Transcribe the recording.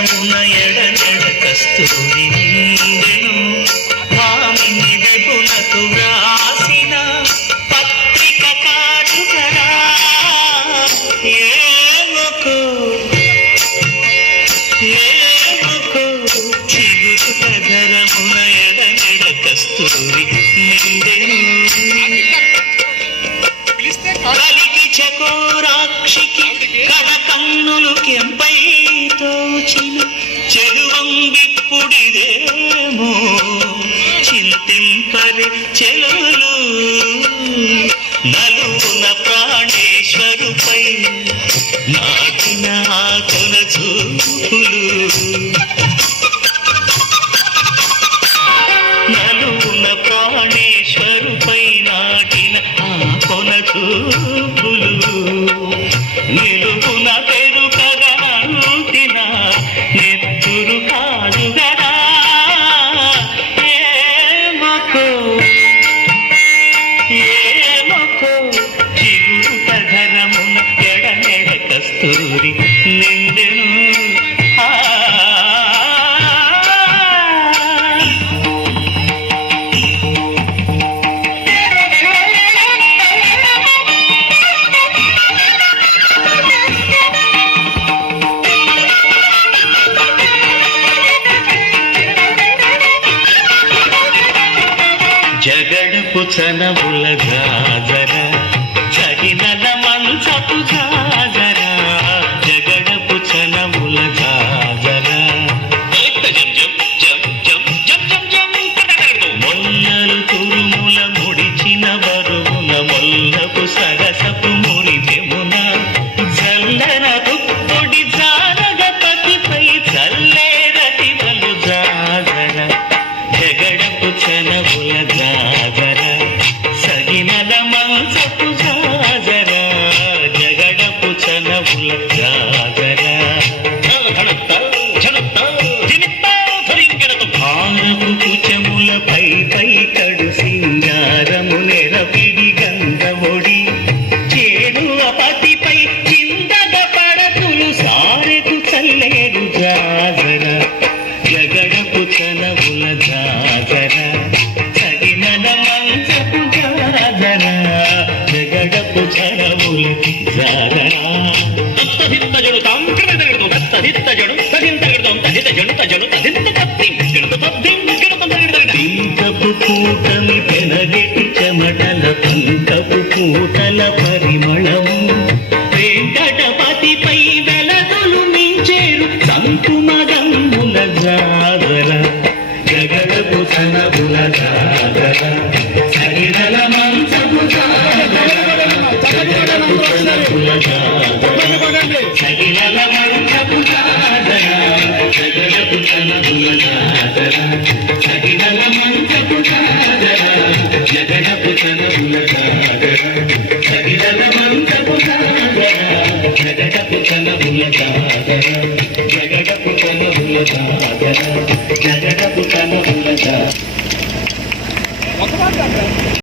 ధరమున ఎడనెడ కస్తూరి నిండెను భామిని వెగునకు వ్రాసిన పత్రిక కాటుకరా ఏమొకో చిగురుట ధరమున ఎడనెడ కస్తూరి నిండెను కలికి చకోరాక్షికి కడకన్నులు కెంపై తోచిన చెలువం విప్పుడిదేమో చింతింపరి చెలులు నలున ప్రాణేశ్వరుపై నాటిన ఆకుల చూపులు నలున ప్రాణేశ్వరుపై నాటిన ఆకుల చూపులు నిలువున పెరుకగా అంటిన నెత్తురు కాదు గదా ఏమకో చిగురుట ధరమున ఎడనెడ కస్తూరి నిండెను జగడపు చనవుల జాజర చగినల మంచపు జాజర జగడపు చనవుల జాజర మొల్లలు తురుముల ముడిచిన బరువున మొల్లపు సరసపు మురిపెమున జల్లన తుప్పొడి జానగపతిపై చల్లేరటివలు జాజర జగడపు చనవుల జాజర సగినల మంచపు జాజర జగడపు చనవుల జాజర భారపు కుచముల పై కడు సింగారము నెరపిడి గంధవొడి చేడువ పతిపై చిందగ పడతులు సారెకు చల్లేరు జాజర జగడపు చనవుల జాజర సగినల మంచపు జాజర జగడపు చనవుల జాజర పింకపు పూటమి పెనగెటి చెమటల పంకపు పూటల పరిమళము వెంకటపతిపై వెలదులు మించేరు సంకుమగంబుల జాగర జగడపు చనవుల జాగర సగినల మంచపు జాగర జగడపు చనవుల జాగర సగినల మంచపు జాగర జగడపు చనవుల జాగర సగినల మంచపు జాగర జగడపు చనవుల జాగర సగినల మంచపు జాగర జగడపు చనవుల జాగర